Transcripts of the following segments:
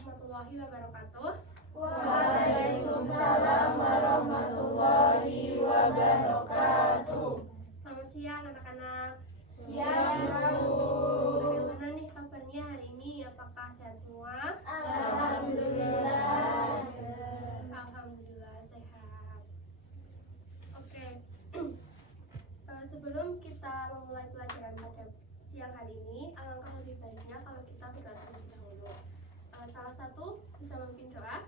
warahmatullahi wabarakatuh. Waalaikumsalam warahmatullahi wabarakatuh. Selamat siang anak-anak. Siang, Bu. Bagaimana nih kabarnya hari ini? Apakah sehat semua? Alhamdulillah. Alhamdulillah sehat. Oke. Sebelum kita memulai pelajaran pada siang hari ini, alangkah lebih baiknya kalau kita berdoa terlebih dahulu. Salah satu bisa memimpin doa.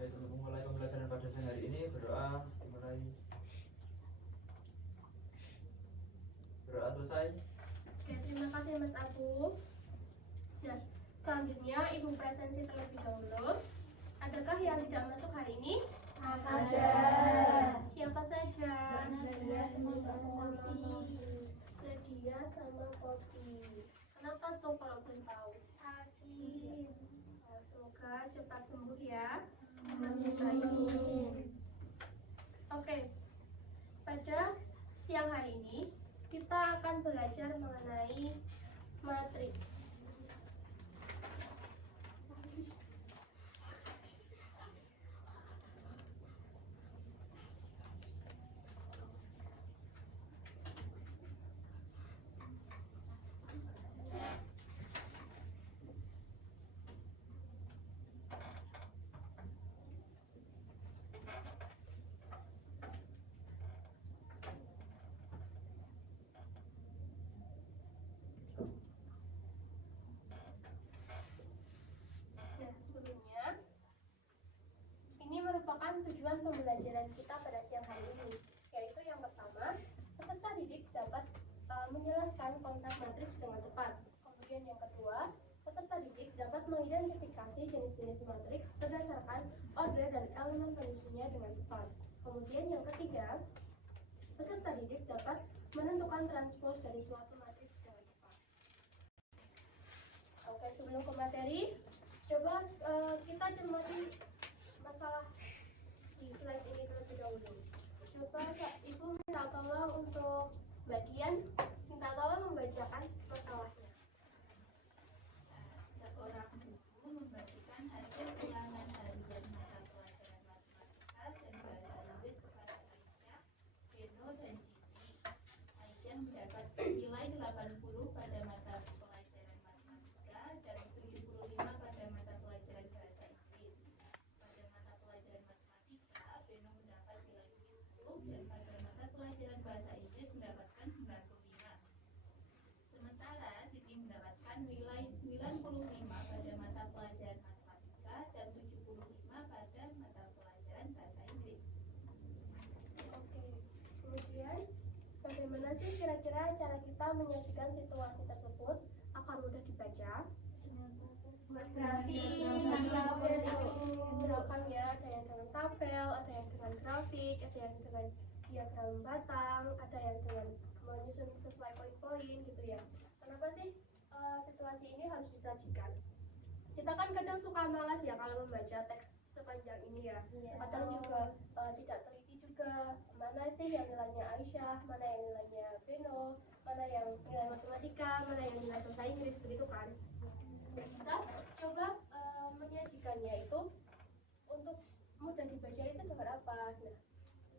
Baik, untuk memulai pembelajaran pada siang hari ini, berdoa dimulai. Berdoa selesai. Oke, terima kasih Mas Abu. Nah, selanjutnya Ibu presensi terlebih dahulu. Adakah yang tidak masuk hari ini? Ada. Siapa saja? Nadia sama Poppy. Nadia sama Poppy. Kenapa tuh kalau belum tahu? Sakit. Semoga cepat sembuh ya. Amin. Oke. Pada siang hari ini kita akan belajar mengenai matriks. Sebelumnya, ini merupakan tujuan pembelajaran kita pada siang hari ini, yaitu yang pertama, peserta didik dapat menjelaskan konsep matriks dengan tepat. Kemudian yang kedua, peserta didik dapat mengidentifikasi jenis-jenis matriks berdasarkan order dan elemen penyusunnya dengan tepat. Kemudian yang ketiga, peserta didik dapat menentukan transpose dari suatu matriks dengan tepat. Oke, sebelum ke materi, coba kita cermati masalah di slide ini terlebih dahulu. Coba Ibu minta tolong untuk bagian, minta tolong membacakan masalahnya. Seorang guru membagikan hasil ulangan harian mata pelajaran matematika dan bahasa Inggris kepada Aisyah, Beno, dan Cici. Aisyah mendapat nilai 80 pada mata pelajaran matematika dan 75 pada mata pelajaran bahasa Inggris. Pada mata pelajaran matematika, Beno mendapat nilai 70 dan pada mata pelajaran bahasa Inggris mendapatkan 95. Sementara Siti mendapatkan nilai 95 pada mata pelajaran matematika dan 75 pada mata pelajaran bahasa Inggris. Oke, kemudian bagaimana sih kira-kira cara kita menyajikan situasi tersebut agar mudah dibaca? Grafis. Misalkan ya, ada yang dengan tabel, ada yang dengan grafik, ada yang dengan diagram batang, ada yang dengan menyusun sesuai poin-poin gitu ya. Kenapa sih situasi ini harus disajikan? Kita kan kadang suka malas ya kalau membaca teks sepanjang ini ya. Kadang juga tidak teliti juga mana sih yang nilainya Aisyah, mana yang nilainya Beno, mana yang nilai matematika, mana yang nilai bahasa Inggris, begitu kan? Kita coba menyajikannya itu untuk mudah dibaca itu dengan apa? Nah,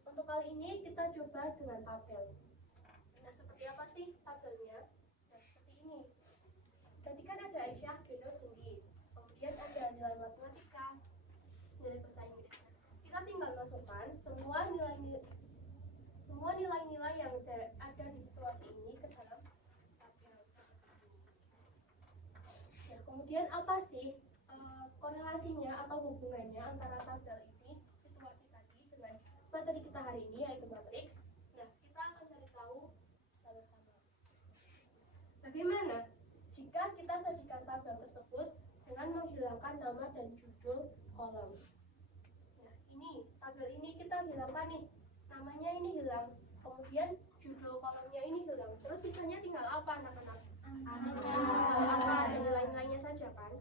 untuk kali ini kita coba dengan tabel. Nah, seperti apa sih tabelnya? Nah, seperti ini. Tadi kan ada Aisyah, Beno, Cindy. Kemudian ada nilai matematika, nilai bahasa Inggris. Kita tinggal masukkan semua nilai-nilai yang ada di situasi ini ke dalam tabel. Nah, kemudian apa sih korelasinya atau hubungannya antara tabel ini, situasi tadi, dengan materi kita hari ini yaitu matriks? Nah, kita akan cari tahu sama-sama. Bagaimana jika kita sajikan tabel tersebut dengan menghilangkan nama dan judul kolom? Nah, ini tabel ini kita hilangkan nih, namanya ini hilang, kemudian judul kolomnya ini hilang, terus sisanya tinggal apa anak-anak? Angka dan nilai-nilainya saja kan?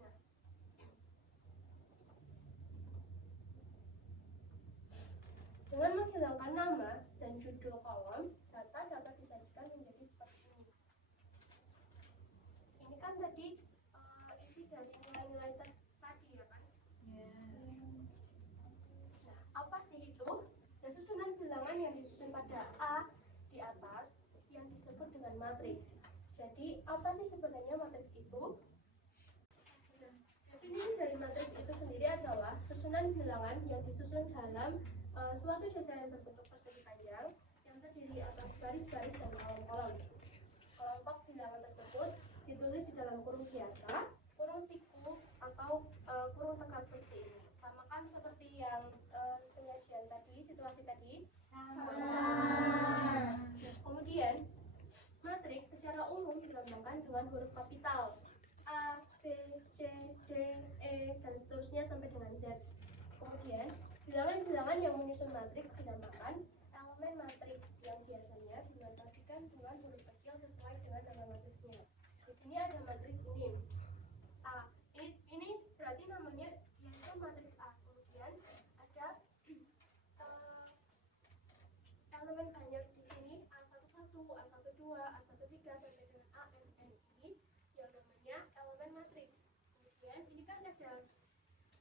Nah, dengan menghilangkan nama dan judul kolom, data dapat disajikan menjadi seperti ini. Ini kan tadi isi dari nilai-nilai tadi ya kan. Nah, apa sih itu? Dan susunan bilangan yang disusun pada A di atas yang disebut dengan matriks. Jadi apa sih sebenarnya matriks itu? Nah, definisi dari matriks itu sendiri adalah susunan bilangan yang disusun dalam suatu jajaran berbentuk persegi panjang yang terdiri atas baris-baris dan kolom-kolom. Kelompok bilangan tersebut ditulis di dalam kurung biasa, kurung siku, atau kurung tekan seperti ini. Sama kan seperti yang penyajian tadi, situasi tadi? Nah, kemudian matriks secara umum dilambangkan dengan huruf kapital A, B, C, D, E, dan seterusnya sampai dengan Z. Kemudian bilangan-bilangan yang menyusun matriks dinamakan elemen matriks yang biasanya dinotasikan dengan huruf kecil sesuai dengan nama matriksnya. Di sini ada matriks ini A. Ini berarti namanya yaitu matriks A. Kemudian ada elemen banyak di sini A11, A12, A13 sampai dengan AMN ini yang namanya elemen matriks. Kemudian ini kan ada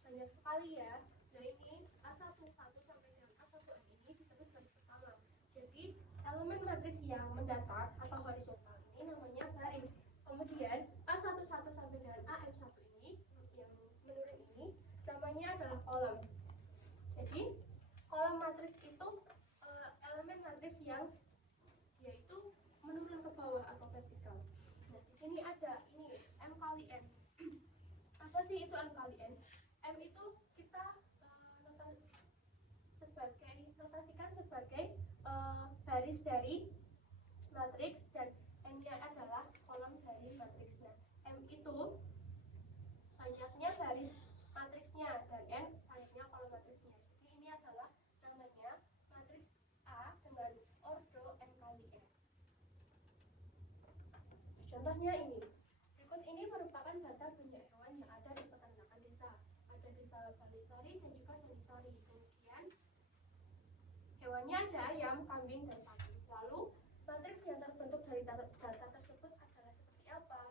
banyak sekali ya. Nah ini A11 sampai dengan A1N ini disebut baris pertama. Jadi elemen matriks yang mendatar atau horizontal ini namanya baris. Kemudian A11 sampai dengan AM1 ini yang menurun ini namanya adalah kolom. Jadi kolom matriks itu elemen matriks yang yaitu menurun ke bawah atau vertikal. Nah di sini ada ini M kali N. Apa sih itu M kali N? M itu kita notasikan sebagai baris dari matriks dan N-nya adalah kolom dari matriksnya. M itu banyaknya baris matriksnya dan N banyaknya kolom matriksnya. Jadi ini adalah namanya matriks A dengan ordo M kali N. Contohnya ini. Berikut ini merupakan data banyak hewan yang ada di peternakan desa. Ada desa Balisari dan juga Balisari. Kemudian hewannya ada ayam, kambing, dan sapi. Lalu matriks yang terbentuk dari data tersebut adalah seperti apa?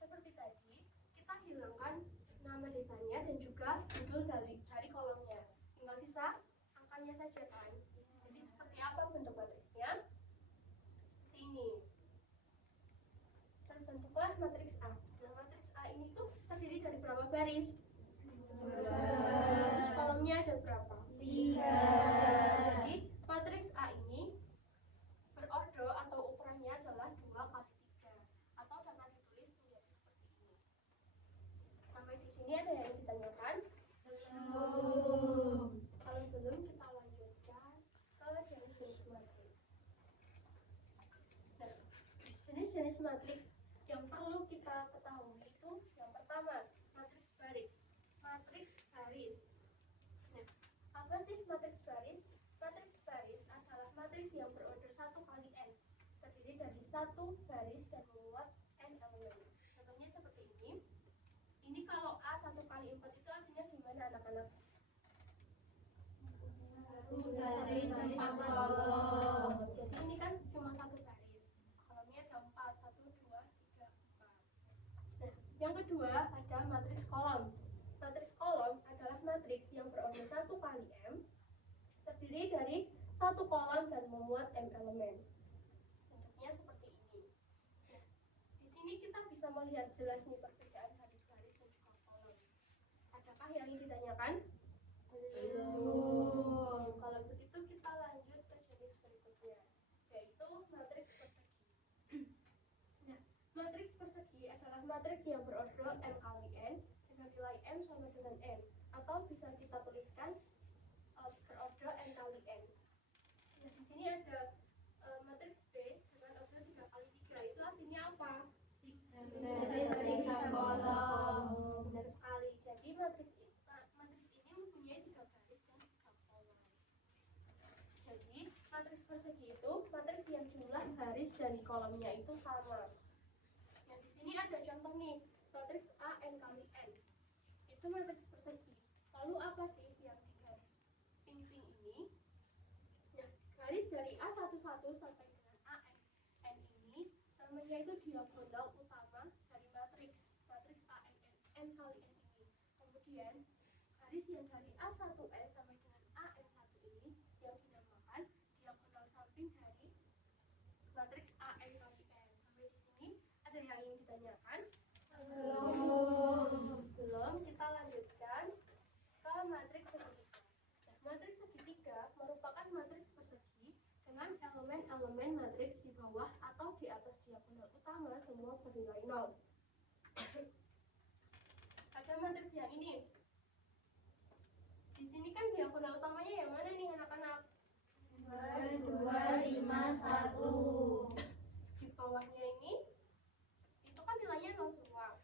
Seperti tadi, kita hilangkan nama desanya dan juga judul dari kolomnya. Tinggal sisa angkanya saja kan. Jadi seperti apa bentuk matriksnya? Seperti ini. Terbentuklah matriks A. Nah, matriks A ini tuh terdiri dari berapa baris? 2. Terus kolomnya ada berapa? 3. Jadi matriks A ini berordo atau ukurannya adalah 2 kali 3 atau dapat ditulis menjadi seperti ini. Sampai di sini ada yang ditanyakan? Belum. Kalau belum kita lanjutkan ke jenis-jenis matriks. Nah, jenis-jenis matriks yang perlu kita ketahui itu yang pertama matriks baris. Matriks baris. Nah, apa sih matriks baris? Matriks baris adalah matriks yang berordo 1 kali N, terdiri dari 1 baris dan memuat N elemen. Contohnya seperti ini. Ini kalau A 1 kali 4 itu artinya gimana anak-anak? 1 baris 4 kolom. Jadi ini kan cuma 1 baris. Kolomnya ada 4, 1, 2, 3, 4. Nah, yang kedua ada matriks kolom. Matriks kolom adalah matriks yang berordo 1 kali M, terdiri dari 1 kolom dan memuat M elemen. Bentuknya seperti ini. Nah, di sini kita bisa melihat jelas nih perbedaan dari baris dan juga kolom. Adakah yang ingin ditanyakan? Belum. Kalau begitu kita lanjut ke jenis berikutnya, yaitu matriks persegi. Nah, matriks persegi adalah matriks yang berordo M kali N dengan nilai M sama dengan N, atau bisa kita tuliskan berordo N kali N. Nah, di sini ada matriks B dengan ordo 3 kali 3. Itu artinya apa? 3 kolom. Benar sekali. Jadi matriks ini mempunyai 3 baris dan 3 kolom. Jadi matriks persegi itu matriks yang jumlah baris dan kolomnya itu sama. Nah, di sini ada contoh nih, matriks A N kali N. Itu matriks persegi. Lalu apa sih yang di garis pink-pink ini? Nah, garis dari A11 sampai dengan AN ini namanya itu diagonal utama dari matriks ANN. N kali N ini. Kemudian garis yang dari A1N sama dengan AN1 ini yang dinamakan diagonal samping dari matriks AN kali N. Sampai di sini ada yang ingin ditanyakan? Belum. Kita lanjutkan ke matriks segitiga. Nah, matriks segitiga merupakan matriks persegi dengan elemen-elemen matriks di bawah atau di atas diagonal utama semua bernilai 0. Ada matriks yang ini. Di sini kan diagonal utamanya yang mana nih anak-anak? 2, 5, 1. Di bawahnya ini itu kan nilainya 0 semua.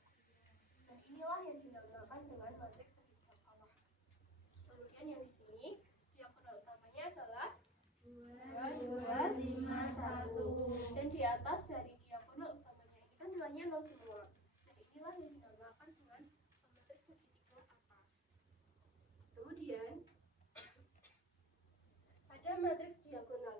Nah, inilah yang dinamakan dengan matriks segitiga bawah. Kemudian yang di sini diagonal utamanya adalah 2, 5, 1. dan di atas dari diagonal utamanya ini kan nilainya 0 semua. Nah, inilah yang dinamakan dengan matriks segitiga atas. Kemudian ada matriks diagonal.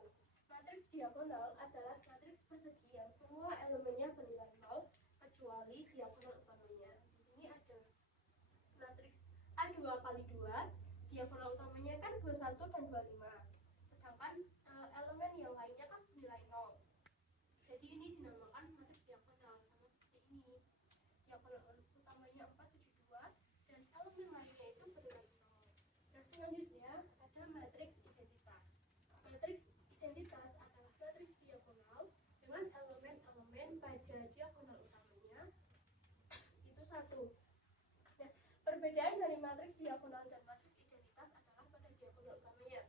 Matriks diagonal adalah matriks persegi yang semua elemennya bernilai 0 kecuali diagonal utamanya. Di sini ada matriks A2 kali 2, diagonal utamanya kan 21 dan 25. Sedangkan elemen yang lainnya kan bernilai 0. Jadi ini dinamakan matriks diagonal, sama seperti ini. Diagonal utamanya 472 dan elemen lainnya itu bernilai 0. Nah, selanjutnya ada matriks identitas. Matriks identitas adalah matriks diagonal dengan elemen-elemen pada diagonal utamanya itu 1. Nah, perbedaan dari matriks diagonal dan matriks identitas adalah pada diagonal utamanya.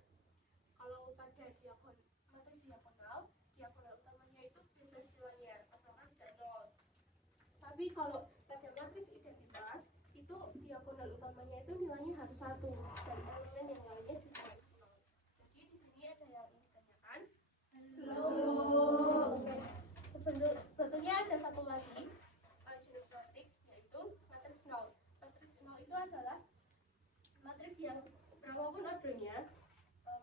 Kalau pada matriks diagonal, diagonal utamanya itu bebas nilainya, asalkan tidak 0. Tapi kalau pada matriks identitas, itu diagonal utamanya itu nilainya harus 1 dan elemen yang lainnya juga harus 0. Jadi di sini ada yang ingin ditanyakan? Belum. Sebetulnya ada satu lagi jenis matriks, yaitu matriks 0. Matriks 0 itu adalah matriks yang berapapun ordernya,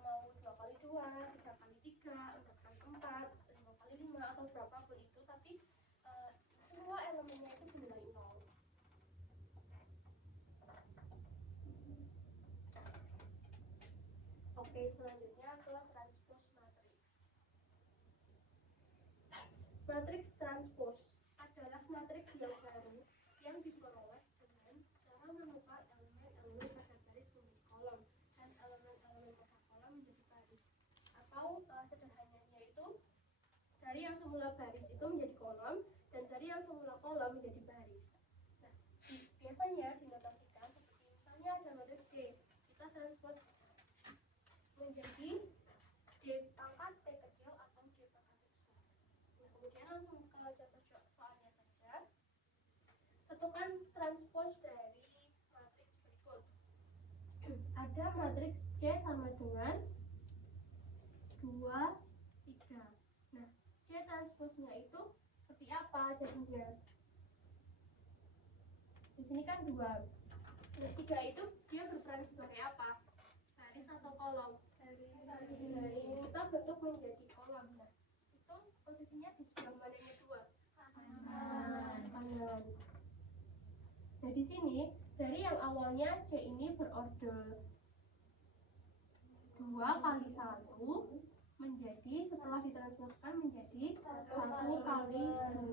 mau 2 kali 2, 3 kali 3, 4 kali 4, 5 kali 5, atau berapapun itu, tapi semua elemennya itu bernilai 0. Oke, selanjutnya ke transpos matriks. Matriks transpos adalah matriks yang baru yang diperoleh dengan cara menukar elemen-elemen pada baris menjadi kolom dan elemen-elemen pada kolom menjadi baris. Atau sederhananya itu dari yang semula baris itu menjadi kolom dan dari yang semula kolom menjadi baris. Nah, biasanya dinotasikan seperti misalnya ada matriks D, kita transpos menjadi D pangkat T kecil atau D pangkat T besar. Nah, kemudian langsung ke contoh soalnya saja. Tentukan transpos dari matriks berikut. Ada matriks C sama dengan 2, 3. Nah, C transposnya itu seperti apa jadinya? Di sini kan 2. Nah, 3 itu dia berperan sebagai apa? Baris atau kolom? Baris. Kita bentuk menjadi kolom. Nah, itu posisinya di sebelah mananya 2? Kanan. Nah, di sini dari yang awalnya C ini berorder 2 kali 1 menjadi setelah ditransposkan menjadi 1 kali 2.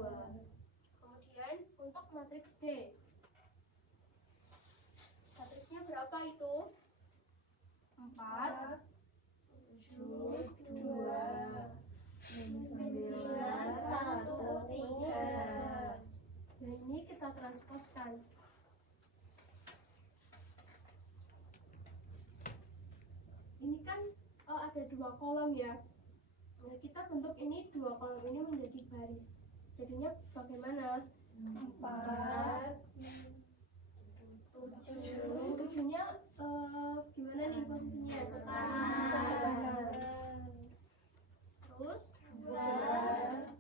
Kemudian untuk matriks D, matriksnya berapa itu? 4, 7, 2, 9, 1, 3. Nah, ini kita transposkan. Ini kan ada 2 kolom ya. Nah, kita bentuk ini 2 kolom ini menjadi baris. Jadinya bagaimana? 4, 7. 7-nya gimana nih posisinya? Ke kanan. Terus 2,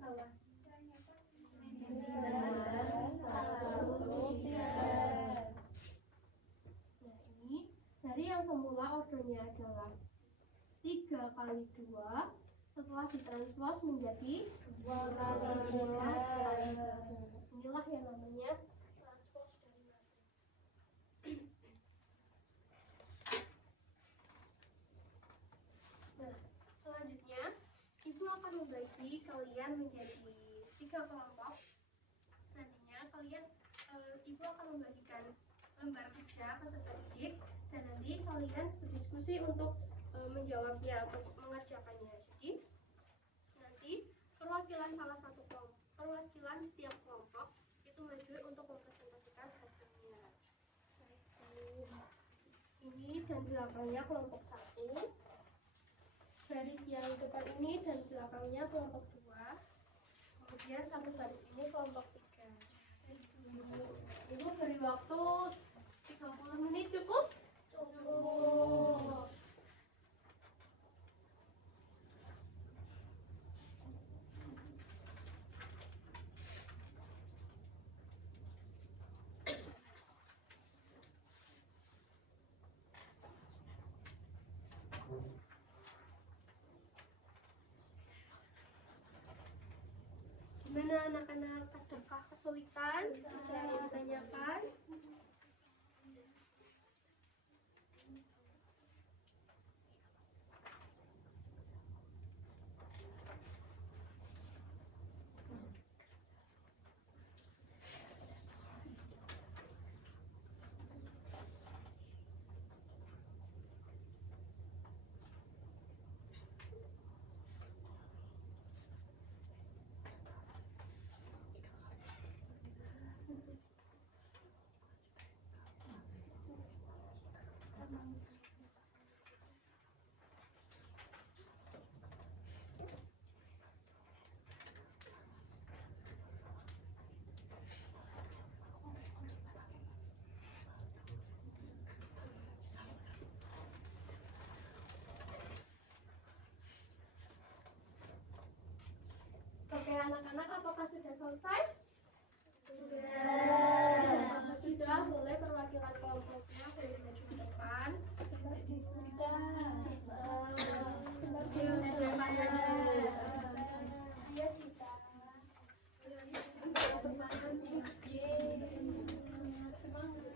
9, 1, 3. Nah, ini dari yang semula ordernya adalah 3 kali 2 setelah ditranspos menjadi 2 kali 3 kali 3. Inilah yang namanya transpos dari matriks. kalian menjadi 3 kelompok. Nantinya kalian ibu akan membagikan lembar kerja peserta didik dan nanti kalian berdiskusi untuk menjawabnya atau mengerjakannya. Jadi nanti perwakilan setiap kelompok itu maju untuk mempresentasikan hasilnya. Ini dan belakangnya kelompok 1, garis yang depan ini dan belakangnya kelompok 2, kemudian satu garis ini kelompok 3. Ibu beri waktu 30 menit cukup? Cukup. Gimana anak-anak, adakah kesulitan? Ada yang ditanyakan? Oke anak-anak, apakah sudah selesai? Sudah, boleh perwakilan kelompoknya boleh maju ke depan.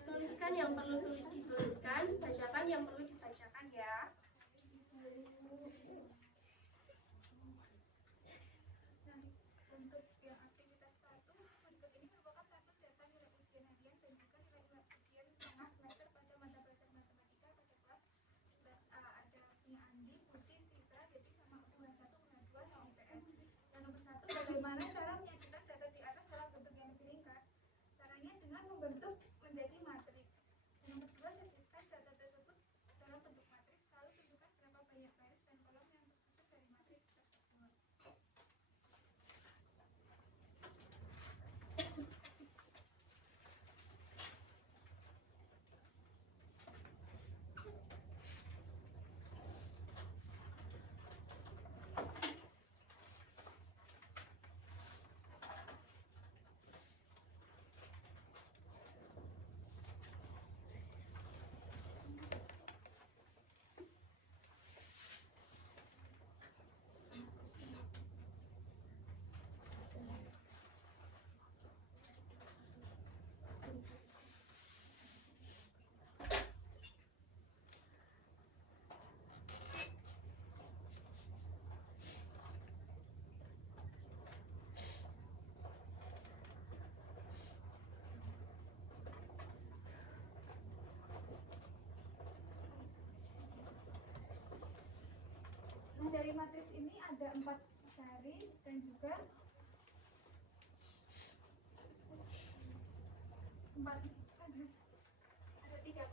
Tuliskan yang perlu dituliskan, bacakan yang perlu dibacakan ya. Untuk yang aktivitas 1, berikut ini merupakan tabel data nilai ujian harian dan juga nilai ujian tengah semester pada mata pelajaran matematika pada kelas 11A. Ada punya Andi, Putih, Fitra, Deti, sama untungan 1, untungan 2, sama IPS. Yang nomor 1, bagaimana cara menyajikan data di atas dalam bentuk yang lebih ringkas? Caranya dengan membentuk menjadi matriks. Yang nomor 2, sajikan data tersebut dalam bentuk matriks, lalu tentukan berapa banyak baris dan kolom yang tersusun dari matriks tersebut. Dari matriks ini ada 4 garis dan juga 3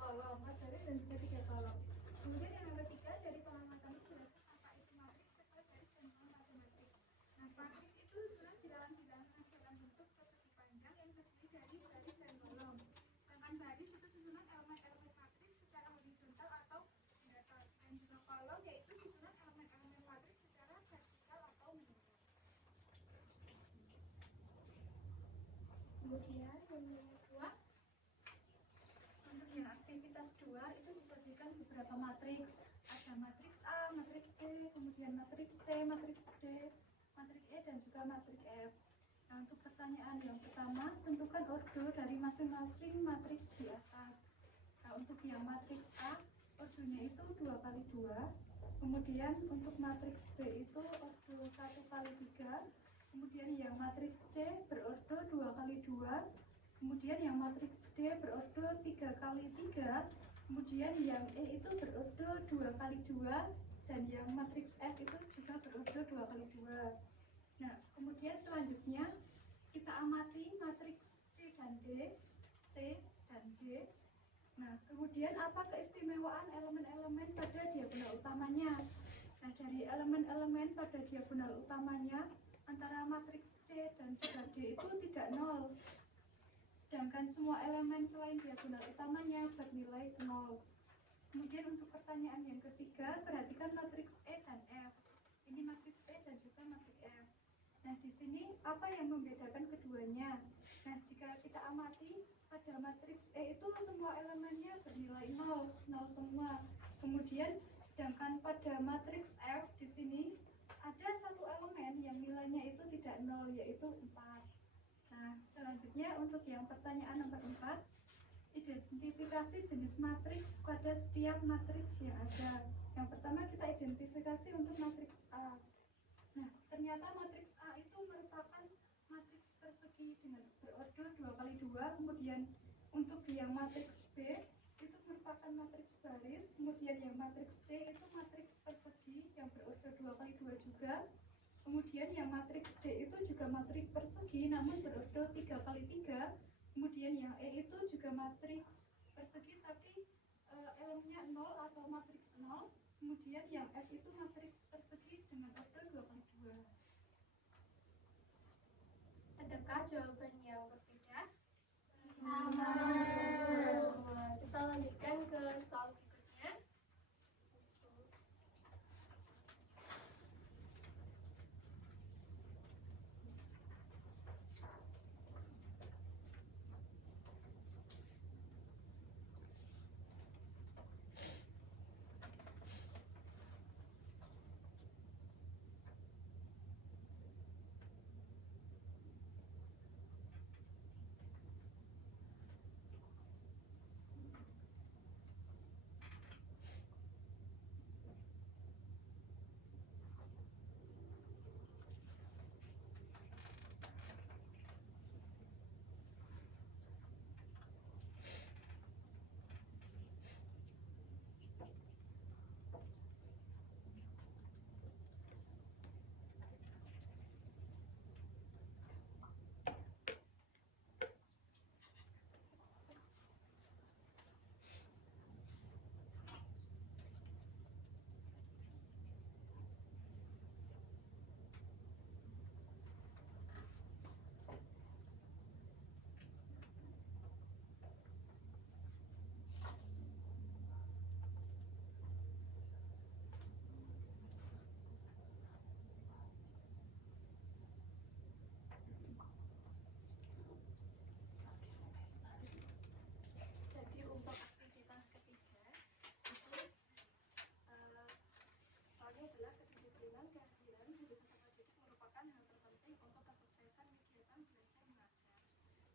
kolom, 4 garis dan juga 3 kolom. Kemudian yang nomor 3 dari pengamatan jelaskan apa itu matriks, sesuai garis dan kolom pada matriks. Nah, matriks itu susunan bilangan-bilangan dalam bentuk persegi panjang yang terdiri dari baris dan kolom. Sedangkan baris itu susunan elemen-elemen matriks secara horizontal atau vertikal, dan juga kolom yaitu susunan elemen-elemen matriks secara vertikal atau menurun. Kemudian yang nomor 2, Untuk yang aktivitas 2 itu disajikan beberapa matriks. Ada matriks A, matriks B, kemudian matriks C, matriks D, matriks E, dan juga matriks F. Nah, untuk pertanyaan yang pertama, tentukan ordo dari masing-masing matriks di atas. Nah, untuk yang matriks A, ordonya itu 2 kali 2, Kemudian untuk matriks B itu ordo 1 kali 3. Kemudian yang matriks C berordo 2 kali 2. Kemudian yang matriks D berordo 3 kali 3. Kemudian yang E itu berordo 2 kali 2. Dan yang matriks F itu juga berordo 2 kali 2. Nah, kemudian selanjutnya kita amati matriks C dan D. Nah, kemudian apa keistimewaan elemen-elemen pada diagonal utamanya? Nah, dari elemen-elemen pada diagonal utamanya antara matriks C dan juga D itu tidak nol. Sedangkan semua elemen selain diagonal utamanya bernilai 0. Kemudian untuk pertanyaan yang ketiga, perhatikan matriks E dan F. Ini matriks E dan juga matriks F. Nah, di sini apa yang membedakan keduanya? Nah, jika kita amati pada matriks E itu semua elemennya bernilai 0 semua. Kemudian sedangkan pada matriks F di sini ada satu elemen yang nilainya itu tidak 0, yaitu 4. Nah, selanjutnya untuk yang pertanyaan nomor 4, identifikasi jenis matriks pada setiap matriks yang ada. Yang pertama kita identifikasi untuk matriks A. Nah, ternyata matriks A itu merupakan matriks persegi dengan berordo 2 kali 2. Kemudian untuk yang matriks B itu merupakan matriks baris. Kemudian yang matriks C itu matriks persegi yang berordo 2 kali 2 juga. Kemudian yang matriks D itu juga matriks persegi namun berordo 3 kali 3. Kemudian yang E itu juga matriks persegi tapi elemennya 0 atau matriks 0. Kemudian yang F itu matriks persegi dengan ordo 2 kali 2. Adakah jawaban yang berbeda? Sama. Semua. Kita lanjutkan ke soal berikutnya. Jadi untuk aktivitas ketiga itu soalnya adalah kedisiplinan, kehadiran guru peserta didik merupakan hal terpenting untuk kesuksesan kegiatan belajar mengajar.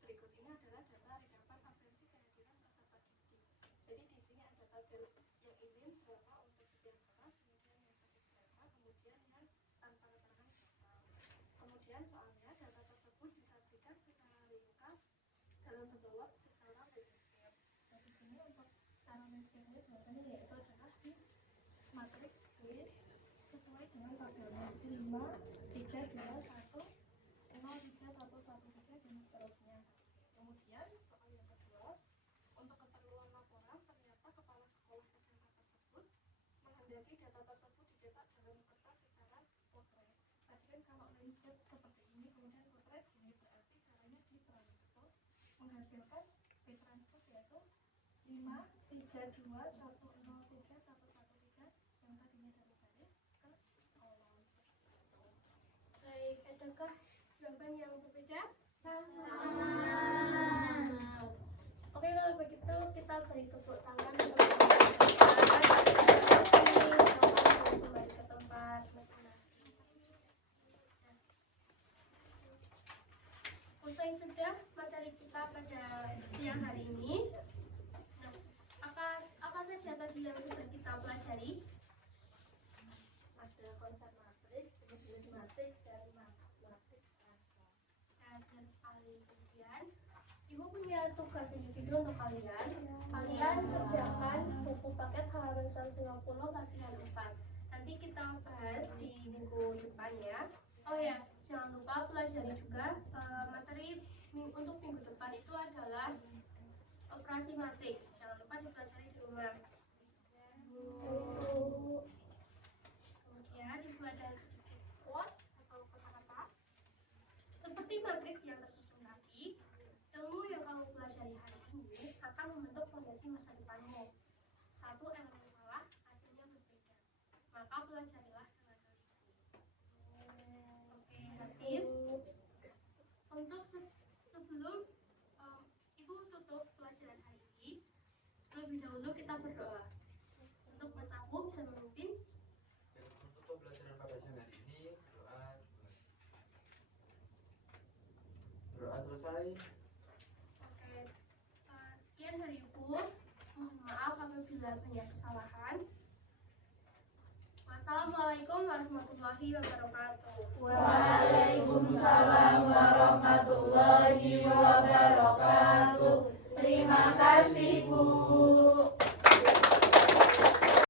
Berikut ini adalah data redapan absensi kehadiran peserta didik. Jadi di sini ada tabel yang izin berapa untuk setiap kelas, kemudian yang sakit berapa, kemudian yang tanpa keterangan berapa. Kemudian soalnya data tersebut disajikan secara ringkas dalam bentuk Word secara landscape. Nah, di sini untuk cara landscape-nya jawabannya yaitu adalah di matriks B sesuai dengan tabelnya 5, 3, 2, 1, 0, 3, 1, 1, 3 dan seterusnya. Kemudian soal yang kedua, untuk keperluan laporan ternyata kepala sekolah SMA tersebut menghendaki data tersebut dicetak dalam kertas secara potret. Tadi kan kalau landscape seperti ini, kemudian potret ini berarti caranya di transpose menghasilkan B-transpose yaitu 5, 3, 2, 1, 0, 3, 1, 1, 3 yang tadinya dari baris ke kolom seperti itu. Baik, adakah jawaban yang berbeda? Sama. Oke, kalau begitu kita beri tepuk tangan untuk kembali ke tempat masing-masing. Usai sudah materi kita pada siang hari ini. Nah, apa saja tadi yang sudah kita pelajari? Ibu punya tugas individu untuk kalian. Kalian kerjakan buku paket halaman 150 latihan 4. Nanti kita bahas di minggu depan ya. Oh ya, jangan lupa pelajari juga materi untuk minggu depan itu adalah operasi matriks. Jangan lupa dipelajari di rumah. Kemudian ibu ada sedikit quote atau kata-kata. Seperti matriks yang tersusun tadi, ilmu yang kamu pelajari hari ini akan membentuk fondasi masa depanmu. Satu elemen salah, hasilnya berbeda. Maka pelajarilah dengan teliti. Oke, habis. Untuk sebelum ibu tutup pelajaran hari ini, terlebih dahulu kita berdoa. Untuk Mas Abu bisa memimpin. Untuk pembelajaran pada siang hari ini berdoa selesai. Oke, sekian dari Ibu. Mohon maaf apabila banyak kesalahan. Wassalamualaikum warahmatullahi wabarakatuh. Waalaikumsalam.